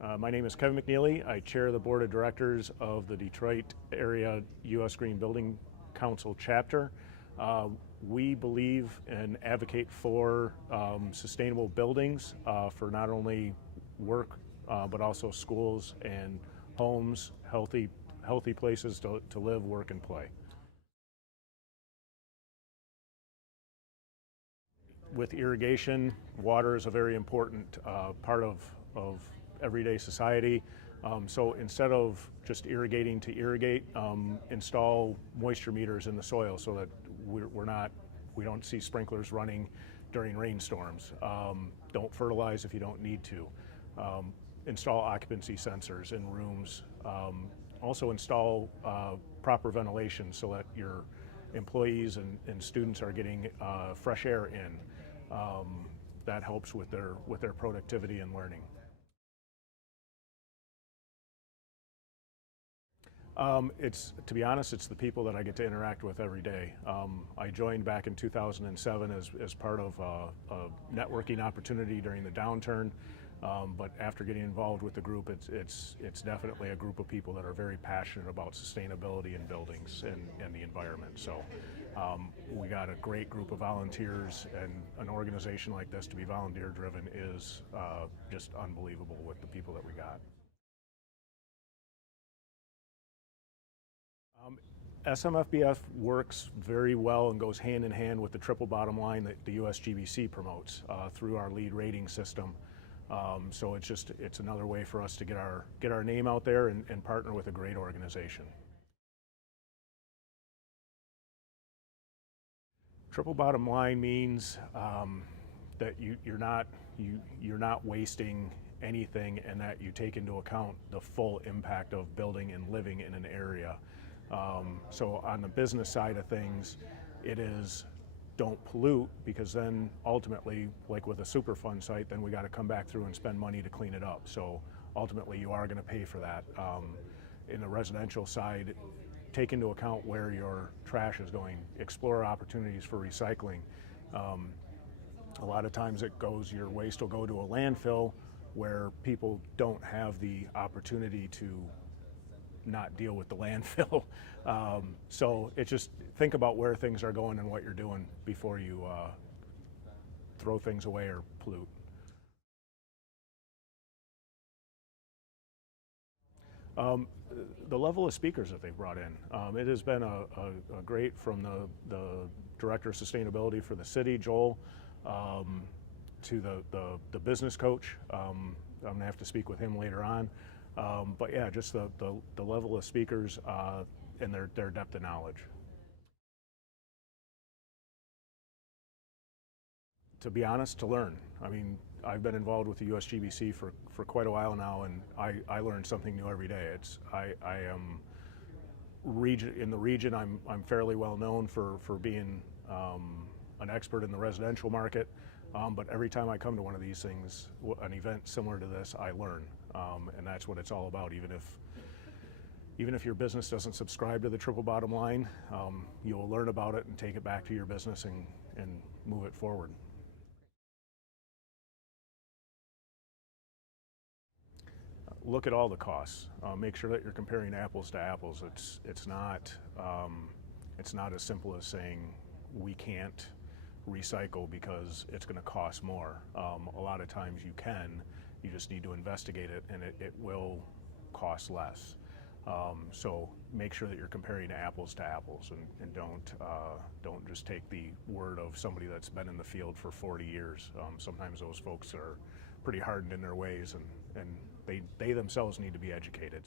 My name is Kevin McNeely. I chair the board of directors of the Detroit Area U.S. Green Building Council chapter. We believe and advocate for sustainable buildings for not only work but also schools and homes, healthy places to live, work, and play. With irrigation, water is a very important part of everyday society. So instead of just irrigating to irrigate, install moisture meters in the soil so that we don't see sprinklers running during rainstorms. Don't fertilize if you don't need to. Install occupancy sensors in rooms. Also install proper ventilation so that your employees and students are getting fresh air in. That helps with their productivity and learning. To be honest, it's the people that I get to interact with every day. I joined back in 2007 as part of a networking opportunity during the downturn, but after getting involved with the group, it's definitely a group of people that are very passionate about sustainability in buildings and the environment. So we got a great group of volunteers, and an organization like this to be volunteer driven is just unbelievable with the people that we got. SMSBF works very well and goes hand in hand with the triple bottom line that the USGBC promotes through our lead rating system. So it's another way for us to get our name out there and partner with a great organization. Triple bottom line means that you're not wasting anything, and that you take into account the full impact of building and living in an area. So on the business side of things, it is don't pollute, because then ultimately, like with a Superfund site, then we got to come back through and spend money to clean it up. So ultimately you are going to pay for that. In the residential side, take into account where your trash is going, explore opportunities for recycling. A lot of times your waste will go to a landfill where people don't have the opportunity to not deal with the landfill. So it's just think about where things are going and what you're doing before you throw things away or pollute. The level of speakers that they've brought in, it has been a great, from the Director of Sustainability for the city, Joel, to the business coach. I'm going to have to speak with him later on. But yeah, just the level of speakers and their depth of knowledge. To be honest, to learn. I mean, I've been involved with the USGBC for quite a while now, and I learn something new every day. I am in the region. I'm fairly well known for being an expert in the residential market. But every time I come to one of these things, an event similar to this, I learn, and that's what it's all about. Even if your business doesn't subscribe to the triple bottom line, you'll learn about it and take it back to your business and move it forward. Look at all the costs. Make sure that you're comparing apples to apples. It's not as simple as saying we can't recycle because it's going to cost more. A lot of times you can. You just need to investigate it, and it will cost less. So make sure that you're comparing apples to apples, and don't just take the word of somebody that's been in the field for 40 years. Sometimes those folks are pretty hardened in their ways, and they themselves need to be educated.